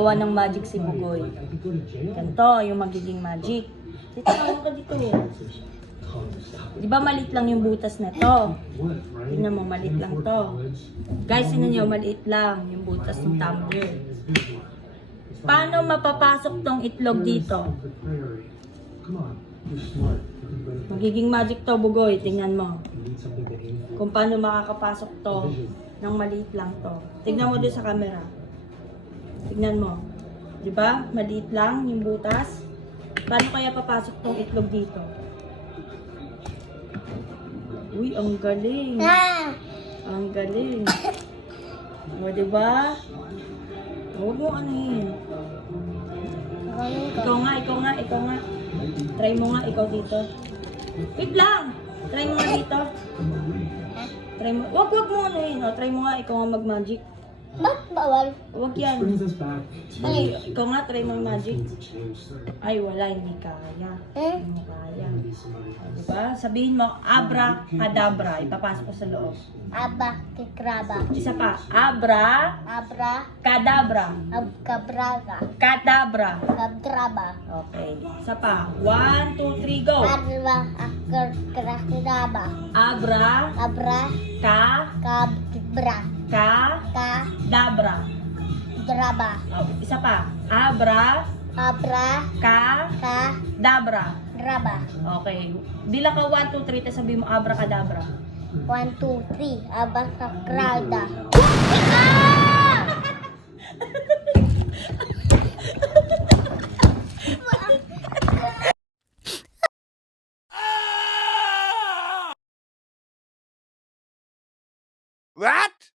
gagawa ng magic si Bugoy. Ganito, yung magiging magic. Dito ka dito. Di ba maliit lang yung butas na to? Tingnan mo, maliit lang to. Guys, sino nyo, maliit lang yung butas ng tumbler. Paano mapapasok tong itlog dito? Magiging magic to, Bugoy. Tingnan mo. Kung paano makakapasok to ng maliit lang to. Tingnan mo din sa camera. Tingnan mo. Di ba? Maliit lang yung butas. Paano kaya papasok tong itlog dito? Uy, ang galing. Ang galing. O, diba? Huwag mo ano yun. Ikaw nga. Try mo nga, ikaw dito. Wait lang! Try mo nga dito. Try mo. Wag mo ano yun. O, try mo nga, ikaw nga mag-magic. Ba't bawal? Huwag yan. Ay, ikaw nga, try mo magic. Ay, wala, hindi kaya. Hindi mo kaya. Diba? Sabihin mo, abra, kadabra. Ipapasok ko sa loob. Aba, kikraba. Isa pa. Abra, Abra, kadabra. abkabraga. Kadabra. Kabdraba. Okay. Isa pa. 1, 2, 3, go. Arwa, akrakraba. Abra, Abra, kabra. Kadabra. Draba. Okay. Isa pa. Abra, Abra, kadabra. draba. Okay. Bilang ka 1, 2, 3, tapos sabihin mo abra, kadabra. 1, 2, 3. Abakakrada. What?